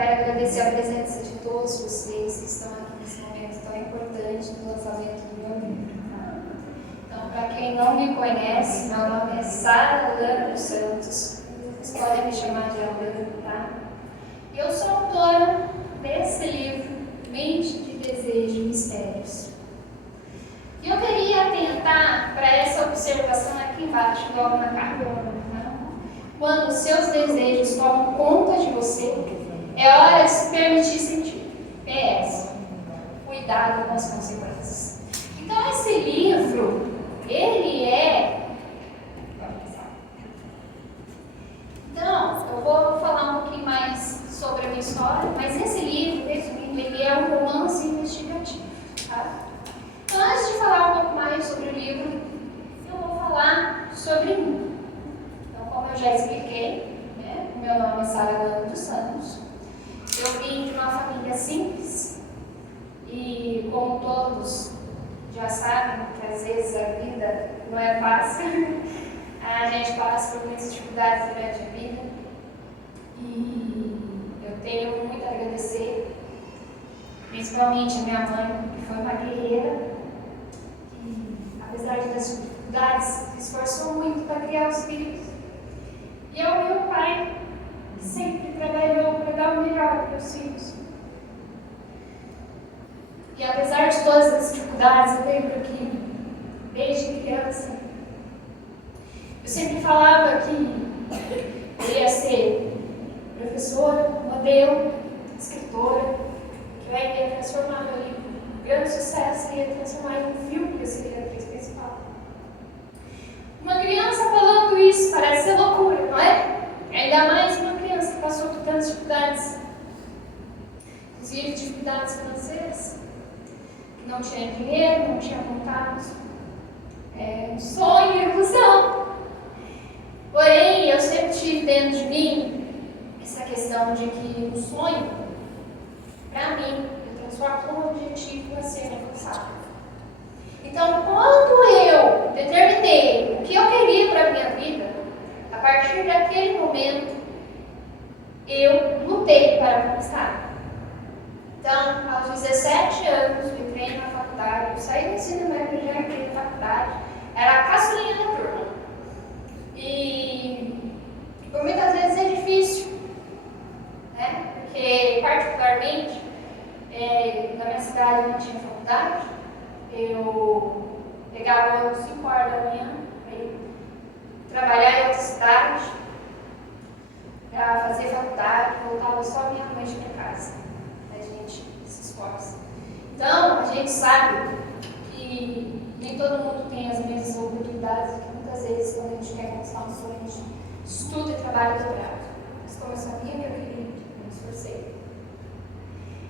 quero agradecer a presença de todos vocês que estão aqui nesse momento tão importante do lançamento do meu livro. Tá? Então, para quem não me conhece, meu nome é Sara Alana dos Santos. Vocês podem me chamar de Alana, tá? Eu sou autora desse livro, Mente de Desejo e Mistérios. E eu queria atentar para essa observação aqui embaixo, logo na capa. Quando os seus desejos tomam conta de você, é hora de se permitir sentir. PS. Cuidado com as consequências. Então, esse livro, ele é... Então, eu vou falar um pouquinho mais sobre a minha história, mas esse livro, resumindo, ele é um romance investigativo. Tá? Então, antes de falar um pouco mais sobre o livro, eu vou falar sobre mim. Como eu já expliquei, né? Meu nome é Sara Alana dos Santos. Eu vim de uma família simples e, como todos já sabem, que às vezes a vida não é fácil, a gente passa por muitas dificuldades durante a vida e eu tenho muito a agradecer, principalmente a minha mãe, que foi uma guerreira e, apesar das dificuldades, se esforçou muito para criar os filhos. E ao meu pai, que sempre trabalhou para dar o melhor para os filhos. E apesar de todas as dificuldades, eu lembro que, desde criança, eu sempre falava que eu ia ser professora, modelo, escritora, que eu ia transformar meu livro em um grande sucesso e ia transformar em um filme que eu seria a atriz principal. Uma criança falando isso parece ser loucura, não é? Ainda mais uma criança que passou por tantas dificuldades, inclusive dificuldades financeiras, que não tinha dinheiro, não tinha contato, um sonho e ilusão. Porém, eu sempre tive dentro de mim essa questão de que o sonho, para mim, eu transformo como objetivo a ser alcançado. Então, quando eu determinei o que eu queria para a minha vida, a partir daquele momento, eu lutei para conquistar. Então, aos 17 anos, eu entrei na faculdade, eu saí do ensino médio, já entrei na faculdade, era a caçulinha da turma. E por muitas vezes é difícil, né? Porque, particularmente, na minha cidade não tinha faculdade. Eu pegava às 5 horas da manhã para ir trabalhar em outra cidade, para fazer faculdade, voltava só meia-noite para casa. A gente se esforça. Então, a gente sabe que nem todo mundo tem as mesmas oportunidades, que muitas vezes, quando a gente quer conquistar um sonho, a gente estuda e trabalha dobrado. Mas como eu sabia que eu queria, eu me esforcei.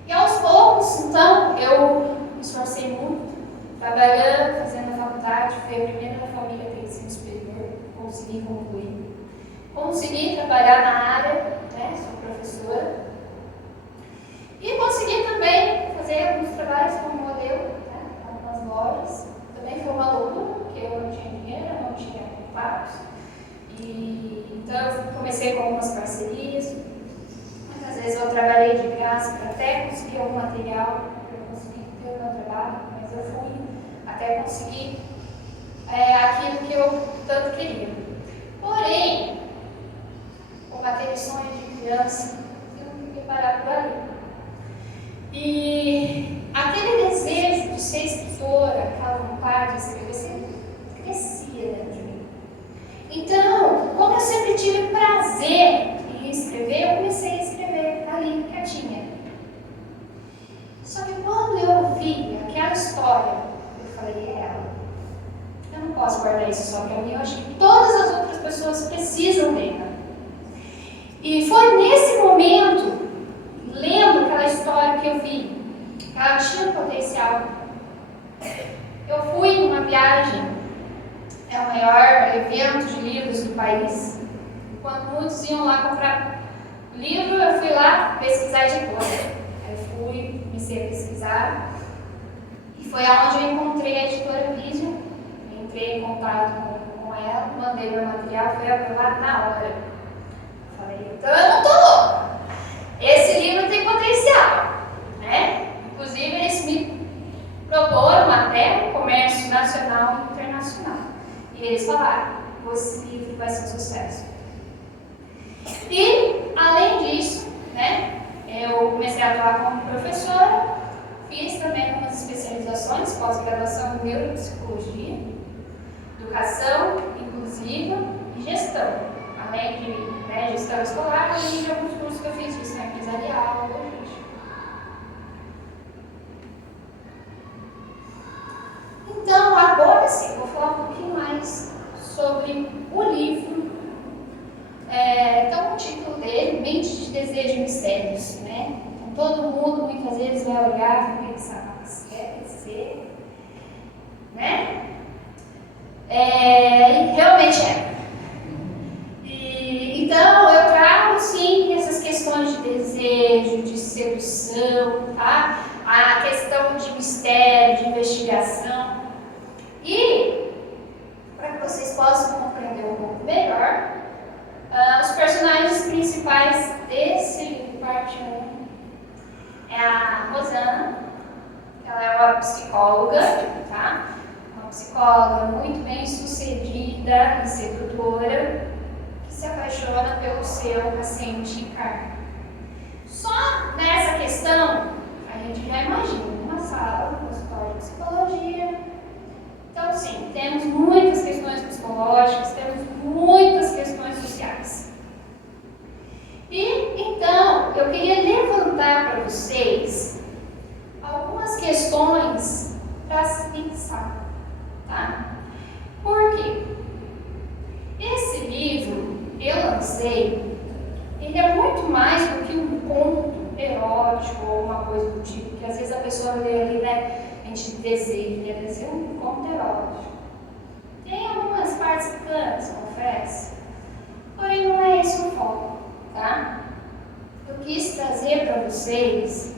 E aos poucos, então, eu me esforcei muito, trabalhando, fazendo a faculdade, fui a primeira da família a ter ensino superior, consegui concluir. Consegui trabalhar na área, né, sou professora. E consegui também fazer alguns trabalhos como modelo, né, nas lojas. Também fui uma aluna, porque eu não tinha dinheiro, não tinha contatos. Então eu comecei com algumas parcerias. Muitas vezes eu trabalhei de graça para até conseguir algum material, para eu conseguir ter o meu trabalho, mas eu fui até conseguir aquilo que eu tanto queria. Porém, como aquele sonho de criança, eu não queria parar por ali. E aquele desejo de ser escritora, aquela vontade de escrever, sempre crescia dentro de mim. Então, como eu sempre tive prazer em escrever, eu comecei a escrever ali, quietinha. Só que quando eu vi aquela história, eu falei, é ela. Eu não posso guardar isso só para mim, eu acho que todas as outras pessoas precisam dela. E foi nesse momento, lendo aquela história que eu vi, que ela tinha um potencial. Eu fui numa viagem, é o maior evento de livros do país. Quando muitos iam lá comprar livro, eu fui lá pesquisar editora. Aí fui, comecei a pesquisar. E foi onde eu encontrei a editora Vision. Entrei em contato com ela, mandei meu material, foi aprovado na hora. Falei, então eu não tô louca. Esse livro comecei a atuar como professora, fiz também algumas especializações, pós-graduação em neuropsicologia, educação inclusiva e gestão, além de gestão escolar, além de alguns cursos que eu fiz, gestão empresarial, logística. Então, agora sim, vou falar um pouquinho mais sobre o livro. Então, o título dele, Mente de Desejo e Mistérios, né? Então, todo mundo muitas vezes vai olhar e pensar, mas quer ser, né? E realmente é. Então, eu trago sim essas questões de desejo, de sedução, tá? A questão de mistério, de investigação. E, para que vocês possam compreender um pouco melhor, os personagens principais desse livro, parte 1, é a Rosana. Ela é uma psicóloga, tá? Uma psicóloga muito bem sucedida e sedutora, que se apaixona pelo seu paciente Carmen. Só nessa questão, a gente já imagina uma sala, um consultório de psicologia. Então, sim, temos muitas questões psicológicas, temos muitas questões sociais. E, então, eu queria levantar para vocês algumas questões para se pensar, tá? Por quê? Esse livro, eu lancei, ele é muito mais do que um conto erótico ou uma coisa do tipo, que às vezes a pessoa lê ali, né? A gente deseja, quer dizer, um conto erótico. Tem algumas partes bacanas, confesso, porém não é esse o foco, tá? Eu quis trazer para vocês,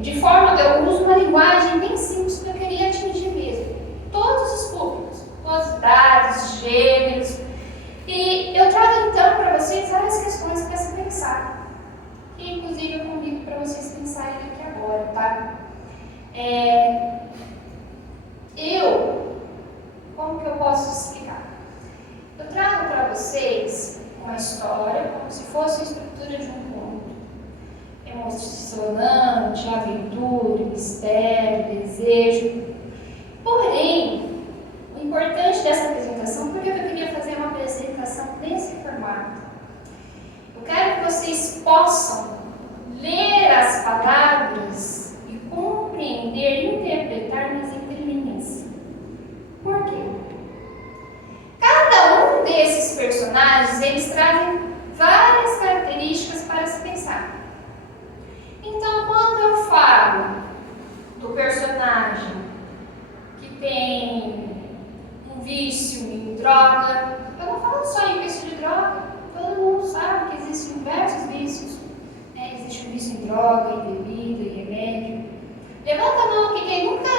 de forma, eu uso uma linguagem bem simples que eu queria atingir mesmo, todos os públicos, todas as idades, gêneros, e eu trago então para vocês várias questões para se pensar, que inclusive eu convido para vocês pensarem aqui agora, tá? Como que eu posso explicar? Eu trago para vocês uma história como se fosse a estrutura de um conto. Emocionante, aventura, mistério, desejo. Porém, o importante dessa apresentação, por que eu queria fazer uma apresentação nesse formato? Eu quero que vocês possam ler as palavras e compreender e interpretar nas entrelinhas. Por quê? Cada um desses personagens, eles trazem várias características para se pensar. Então, quando eu falo do personagem que tem um vício em droga, eu não falo só em vício de droga. Todo mundo sabe que existem diversos vícios. Existe um vício em droga, em bebida, em remédio. Levanta a mão aqui quem nunca,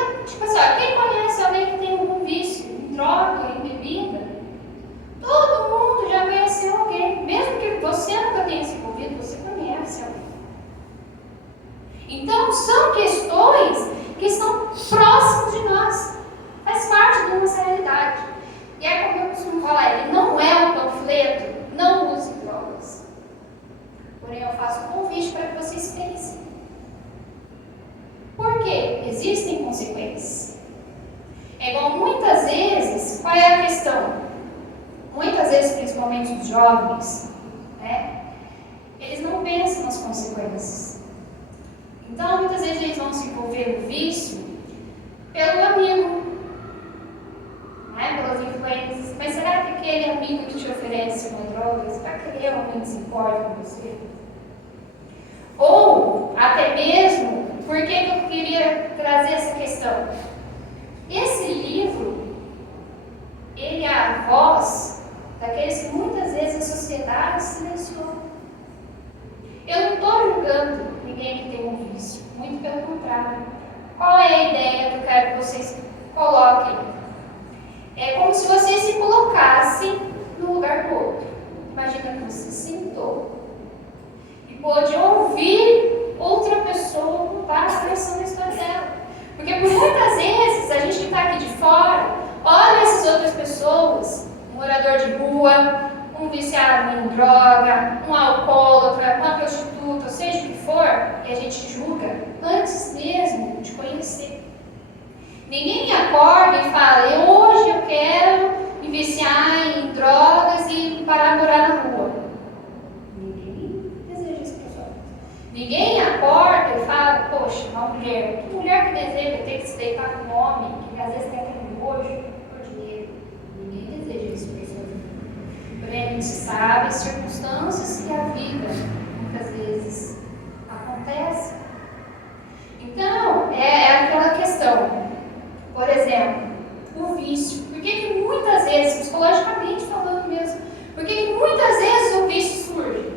quem conhece alguém que tem algum vício em droga, em bebida? Todo mundo já conheceu alguém. Mesmo que você nunca tenha se envolvido, você conhece alguém. Então, são questões que estão próximas de nós. Faz parte da nossa realidade. E é como eu costumo falar, ele não é um panfleto, não use drogas. Porém, eu faço um convite para que vocês pensem. Por quê? Existem consequências. É igual muitas vezes, qual é a questão? Muitas vezes, principalmente os jovens, né? Eles não pensam nas consequências. Então, muitas vezes eles vão se envolver no vício pelo amigo, né? Pelas influências. Mas será que aquele amigo que te oferece uma droga, será que ele realmente se importa com você? Ou, até mesmo, por que eu queria trazer essa questão? Esse livro, ele é a voz daqueles que muitas vezes a sociedade silenciou. Eu não estou julgando ninguém que tem um vício, muito pelo contrário. Qual é a ideia que eu quero que vocês coloquem? É como se vocês se colocassem no lugar do outro. Imagina que você sentou e pôde ouvir outra pessoa contar a versão da história dela. Porque por muitas vezes a gente que está aqui de fora olha essas outras pessoas, um morador de rua, um viciado em droga, um alcoólatra, uma prostituta, seja o que for, e a gente julga antes mesmo de conhecer. Ninguém acorda e fala, hoje eu quero me viciar em drogas e parar de morar na rua. Ninguém deseja isso para sua vida. Ninguém acorda e fala, poxa, uma mulher, que mulher que deseja ter que se deitar com um homem, que às vezes tem aquele nojo por dinheiro. Ninguém deseja isso para sua vida. Porém, a gente sabe as circunstâncias que a vida muitas vezes acontece. Então, é aquela questão. Por exemplo, o vício. Por que muitas vezes, psicologicamente falando mesmo, por que muitas vezes o vício surge?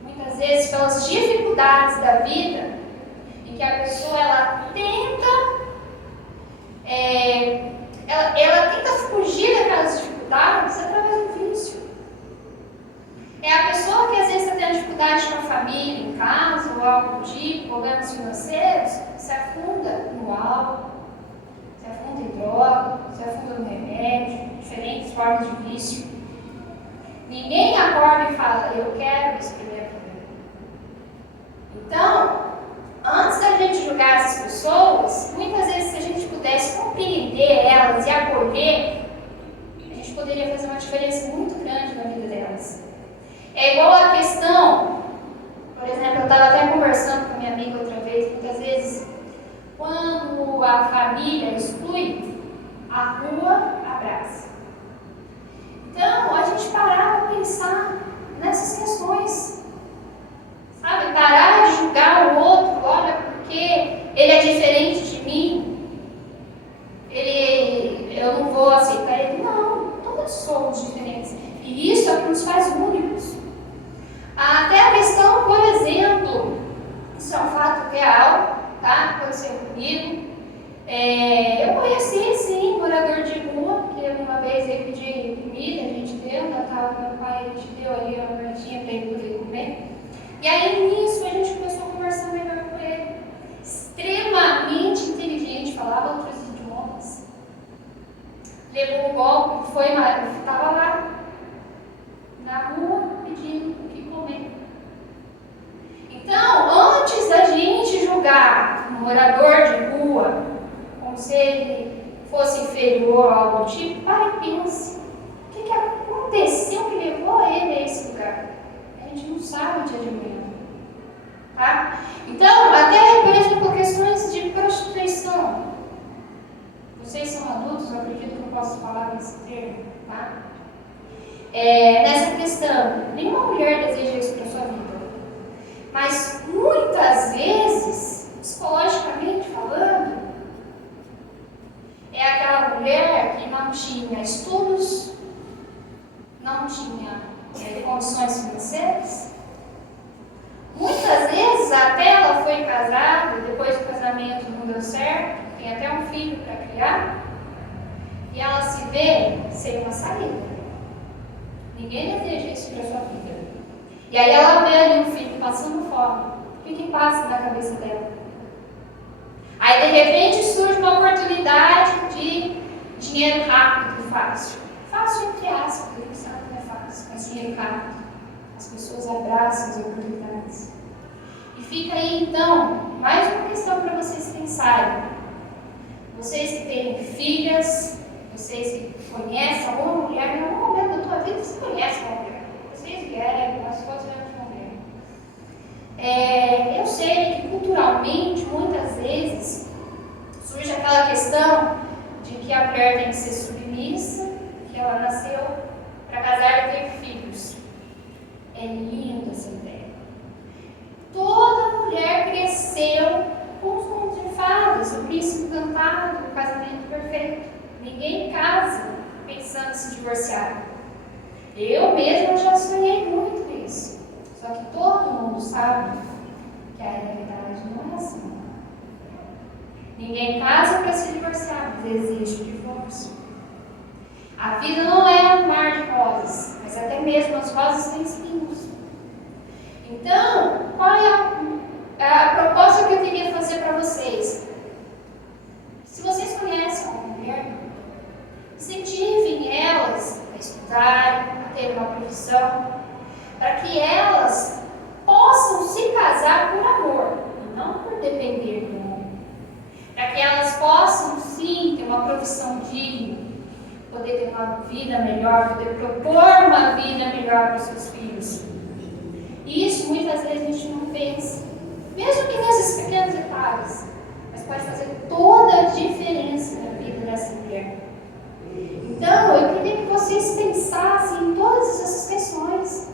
Muitas vezes pelas dificuldades da vida, em que a pessoa ela tenta fugir daquelas dificuldades através do vício. É a pessoa que às vezes está tendo dificuldade com a família, em casa, ou algo do tipo, problemas financeiros, se afunda no álcool, se afunda em droga, se afunda no remédio, diferentes formas de vício. Ninguém acorda e fala, eu quero esse primeiro problema. Então, antes da gente julgar essas pessoas, muitas vezes se a gente pudesse compreender elas e acolher, a gente poderia fazer uma diferença muito grande na vida delas. É igual a questão, por exemplo, eu estava até conversando com minha amiga outra vez, muitas vezes, quando a família exclui, a rua abraça. Então, a gente parar para pensar nessas questões. Sabe? Parar de julgar o outro, olha, porque ele é diferente de mim, eu não vou aceitar ele. Não, todos somos diferentes. E isso é o que nos faz únicos. Até a questão, por exemplo, isso é um fato real, tá? Aconteceu comigo. Eu conheci, sim, morador de rua, que uma vez ele pediu comida, a gente deu, Natal com meu pai, a gente deu ali uma pratinha para ele poder comer. E aí nisso a gente começou a conversar melhor com ele. Extremamente inteligente, falava outros idiomas. Levou um golpe, estava lá na rua pedindo o que comer. Então, antes da gente julgar um morador de rua como se ele fosse inferior a algo do tipo, pare e pense. O que aconteceu que levou ele a esse lugar? A gente não sabe de amanhã. Tá? Então, até, por exemplo, questões de prostituição. Vocês são adultos, eu acredito que eu posso falar desse termo. Tá? Nessa questão, nenhuma mulher deseja isso para sua vida. Mas, muitas vezes, psicologicamente falando, é aquela mulher que não tinha estudos, não tinha condições financeiras. Muitas vezes até ela foi casada, depois do casamento não deu certo, tem até um filho para criar, e ela se vê sem uma saída. Ninguém deseja isso para a sua vida. E aí ela vê ali um filho passando fome. O que passa na cabeça dela? Aí de repente surge uma oportunidade de dinheiro rápido e fácil. Fácil entre aspas, porque sabe que não é fácil, mas dinheiro rápido. As pessoas abraçam as oportunidades. E fica aí então, mais uma questão para vocês pensarem. Vocês que têm filhas, vocês que conhecem alguma mulher, em algum momento da tua vida você conhece uma mulher. Vocês vieram, nós todos vemos uma mulher. Eu sei que culturalmente, muitas vezes, surge aquela questão de que a mulher tem que ser submissa, que ela nasceu para casar e ter filhos. É linda essa ideia. Toda mulher cresceu com os contos de fadas, o príncipe encantado, o casamento perfeito. Ninguém casa pensando em se divorciar. Eu mesma já sonhei muito com isso. Só que todo mundo sabe que a realidade não é assim. Ninguém casa para se divorciar, mas existe o divórcio. A vida não é um mar de rosas, mas até mesmo as rosas têm espinhos. Então, qual é a proposta que eu queria fazer para vocês? Se vocês conhecem uma mulher, incentivem elas a estudar, a ter uma profissão. para que elas possam se casar por amor e não por depender do homem. Para que elas possam, sim, ter uma profissão digna, poder ter uma vida melhor, poder propor uma vida melhor para os seus filhos. E isso muitas vezes a gente não pensa, mesmo que nesses pequenos detalhes, mas pode fazer toda a diferença na vida dessa mulher. Então, eu queria que vocês pensassem em todas essas questões,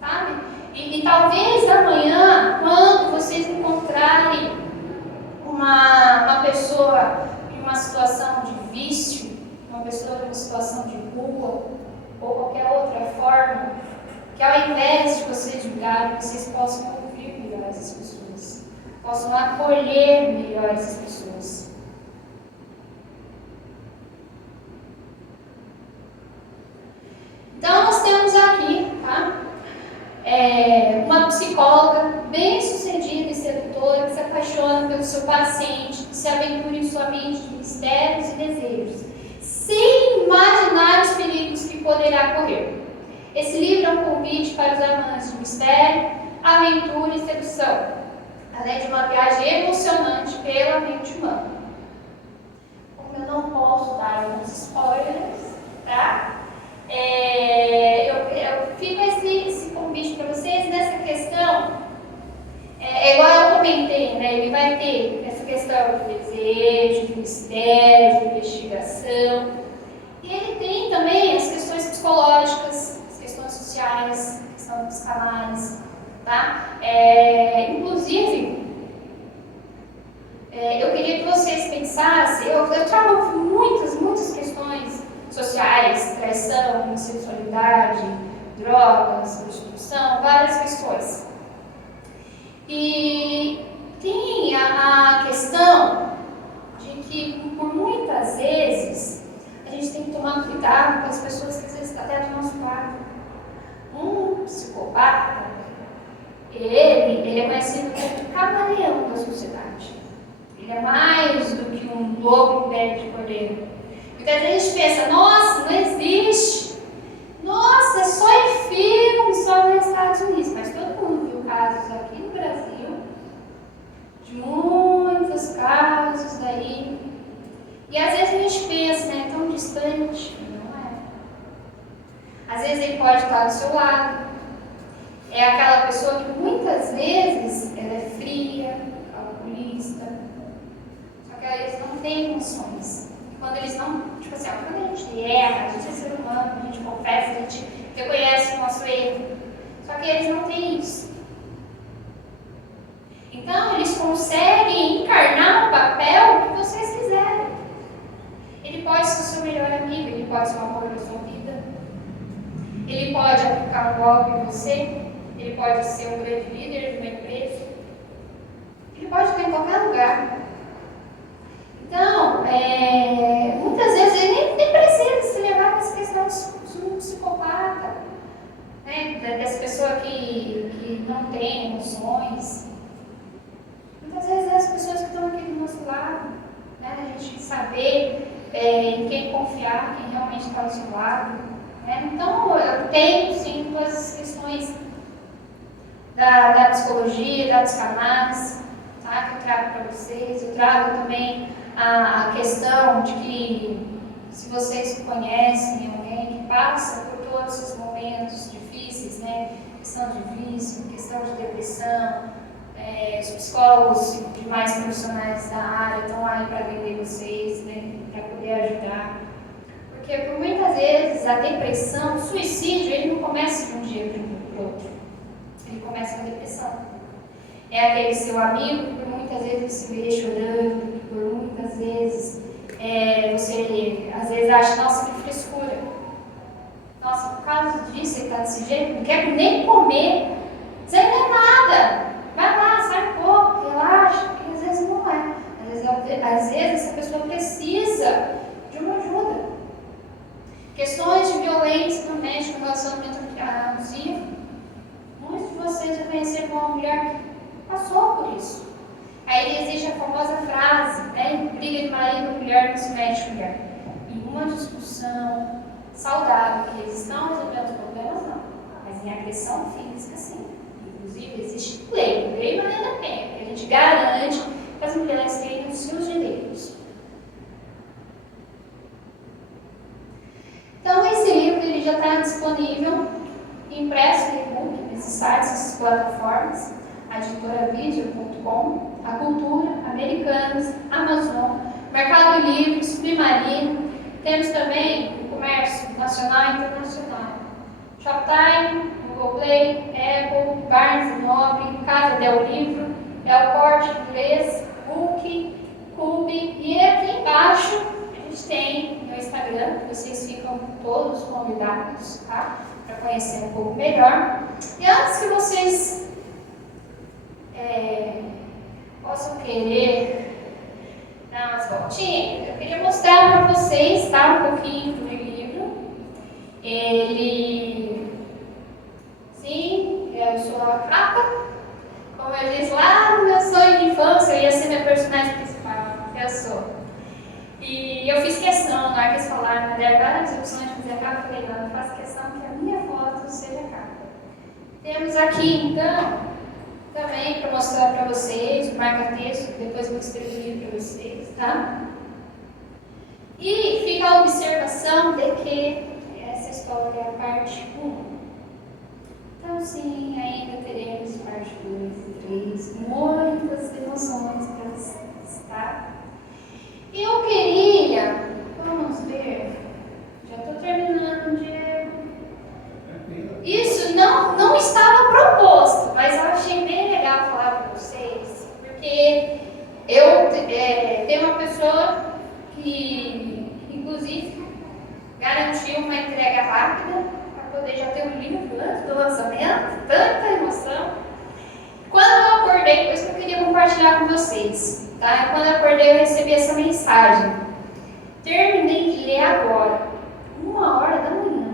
sabe? E talvez amanhã, quando vocês encontrarem uma pessoa em uma situação de vício, uma pessoa em uma situação de rua, ou qualquer outra forma, que ao invés de vocês julgarem, vocês possam ouvir melhor essas pessoas, possam acolher melhor essas pessoas. Então, nós temos aqui, tá? Uma psicóloga bem sucedida e sedutora que se apaixona pelo seu paciente, que se aventura em sua mente de mistérios e desejos, sem imaginar os perigos que poderá correr. Esse livro é um convite para os amantes de mistério, aventura e sedução, além de uma viagem emocionante pela mente humana. Como eu não posso dar alguns spoilers, tá? Eu fico esse convite para vocês nessa questão. Igual eu comentei, né? Ele vai ter essa questão de desejo, de mistério, de investigação. E ele tem também as questões psicológicas, as questões sociais, a questão da psicanálise, tá? Inclusive, eu queria que vocês pensassem, eu trago muitas questões sociais, traição, homossexualidade, drogas, prostituição, várias questões. E tem a questão de que, por muitas vezes, a gente tem que tomar cuidado com as pessoas que às vezes até do nosso lado. Um psicopata, ele é conhecido como o camaleão da sociedade. Ele é mais do que um lobo em pele de cordeiro. Muitas vezes a gente pensa, nossa, não existe. Nossa, é só em filme, só nos Estados Unidos. Mas todo mundo viu casos aqui no Brasil, de muitos casos aí. E às vezes a gente pensa, né, tão distante. Não é. Às vezes ele pode estar do seu lado. É aquela pessoa que muitas vezes ela é fria, calculista. Só que eles não têm emoções. Quando eles não, tipo assim, quando a gente erra, a gente é ser humano, a gente confessa, a gente reconhece o nosso erro. Só que eles não têm isso. Então, eles conseguem encarnar o papel que vocês quiserem. Ele pode ser o seu melhor amigo, ele pode ser o amor da sua vida. Ele pode aplicar um golpe em você, ele pode ser um grande líder de uma empresa. Ele pode estar em qualquer lugar. Então, muitas vezes ele nem precisa se levar nessa questão de um psicopata, né? Dessa pessoa que não tem emoções. Muitas vezes é as pessoas que estão aqui do nosso lado, né? A gente saber em quem confiar, quem realmente está do seu lado. Né? Então, eu tenho sim todas as questões da psicologia, da psicanálise, tá? Que eu trago para vocês. Eu trago também a questão de que, se vocês conhecem alguém que passa por todos esses momentos difíceis, né? Questão de vício, questão de depressão, os psicólogos e demais profissionais da área estão aí para atender vocês, né? Para poder ajudar. Porque por muitas vezes a depressão, o suicídio, ele não começa de um dia para o outro. Ele começa com a depressão. É aquele seu amigo que por muitas vezes você vê chorando, que por muitas vezes você às vezes acha, nossa, que frescura. Nossa, por causa disso ele está desse jeito, não quer nem comer. Isso aí não é nada. Vai lá, sai um pouco, relaxa, porque às vezes não é. Às vezes essa pessoa precisa de uma ajuda. Questões de violência doméstica, relacionamento abusivo. Muitos de vocês já conheceram uma mulher que passou por isso. Aí existe a famosa frase, né? Briga de marido e mulher não se mete mulher. Em uma discussão saudável, que eles estão resolvendo os problemas, não. Mas tem agressão física, sim. Inclusive, existe lei Maria da Penha, que a gente garante que as mulheres tenham os seus direitos. Então, esse livro ele já está disponível, impresso em e-book, nesses sites, nessas plataformas, a editoravideo.com, a Cultura, Americanas, Amazon, Mercado Livre, Submarino. Temos também o comércio nacional e internacional. Shoptime, Google Play, Apple, Barnes Noble, Casa Del Livro, El Corte Inglês, Book, Cube. E aqui embaixo a gente tem meu Instagram, vocês ficam todos convidados, tá? Para conhecer um pouco melhor. E antes que vocês possam querer dar umas voltinhas, eu queria mostrar para vocês, tá? Um pouquinho do livro. Ele, sim, eu sou a capa. Como eu disse lá no meu sonho de infância, eu ia ser minha personagem principal, eu sou. E eu fiz questão, na hora que eles falaram, me deram várias opções de fazer a capa, eu falei, não, eu faço questão que a minha foto seja a capa. Temos aqui, então, também para mostrar para vocês, o marca-texto, depois eu vou escrever para vocês, tá? E fica a observação de que essa história é a parte 1. Então, sim, ainda teremos parte 2 e 3, muitas emoções para vocês, tá? E eu queria, vamos ver, já estou terminando, Diego. Isso não estava proposto, mas eu achei bem legal falar para vocês, porque eu tenho uma pessoa que, inclusive, garantiu uma entrega rápida para poder já ter um livro antes do lançamento, tanta emoção. Quando eu acordei, por isso que eu queria compartilhar com vocês, tá? Quando eu acordei, eu recebi essa mensagem. Terminei de ler agora, 1h da manhã.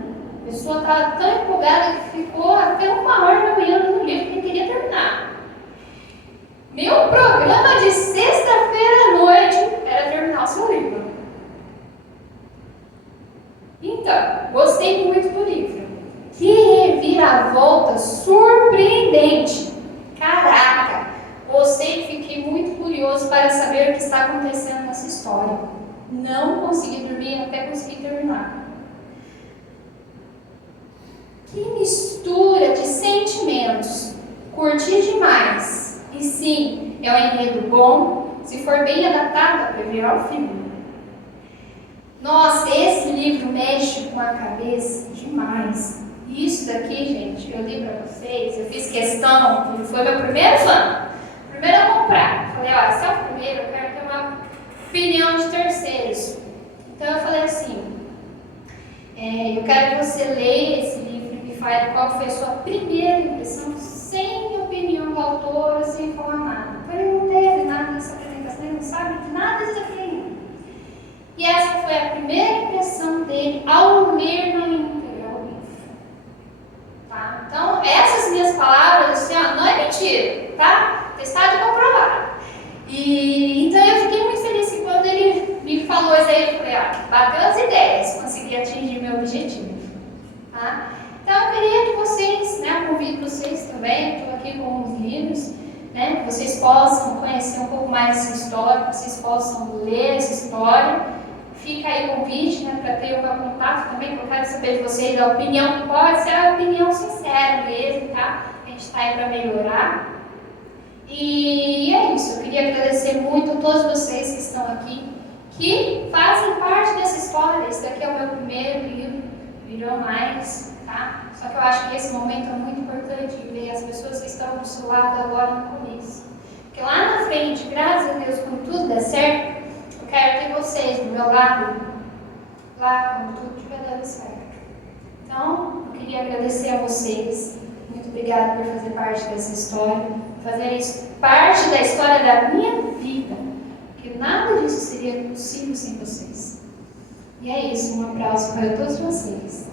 A pessoa estava tão empolgada que ficou até 1h da manhã no livro que queria terminar. Meu programa de sexta-feira à noite era terminar o seu livro. Então, gostei muito do livro. Que reviravolta surpreendente! Caraca! Gostei e fiquei muito curioso para saber o que está acontecendo nessa história. Não consegui dormir até conseguir terminar. Que mistura de sentimentos! Curti demais! E sim, é um enredo bom, se for bem adaptado para virar o filme. Nossa, esse livro mexe com a cabeça demais. Isso daqui, gente, eu li para vocês, eu fiz questão, ele foi meu primeiro fã. Primeiro a comprar. Falei, ó, esse é o primeiro, eu quero ter uma opinião de terceiros. Então eu falei assim, eu quero que você leia esse livro e me fale qual foi a sua primeira impressão, sem opinião do autor, sem falar nada. Então ele não teve nada nessa apresentação, ele não sabe de nada disso aqui ainda. E essa foi a primeira impressão dele ao ler na íntegra o livro. Tá? Então, essas minhas palavras, assim, ó, não é mentira, tá? Testado e comprovado. E então eu fiquei muito feliz que quando ele me falou isso aí, eu falei, ó, bateu as ideias, consegui atingir meu objetivo. Tá? Então eu queria que vocês, né, convido vocês também, estou aqui com os livros, né, que vocês possam conhecer um pouco mais dessa história, que vocês possam ler essa história. Fica aí o convite, né, para ter o meu contato também, que eu quero saber de vocês a opinião, que pode ser a opinião sincera mesmo, tá? A gente está aí para melhorar. E é isso, eu queria agradecer muito a todos vocês que estão aqui, que fazem parte dessa história. Esse daqui é o meu primeiro livro, virou mais, tá? Só que eu acho que esse momento é muito importante ver as pessoas que estão do seu lado agora no começo. Porque lá na frente, graças a Deus, quando tudo der certo, eu quero ter vocês do meu lado, lá quando tudo estiver dando certo. Então, eu queria agradecer a vocês. Muito obrigada por fazer parte dessa história, fazer isso parte da história da minha vida, porque nada disso seria possível sem vocês. E é isso, um abraço para todos vocês.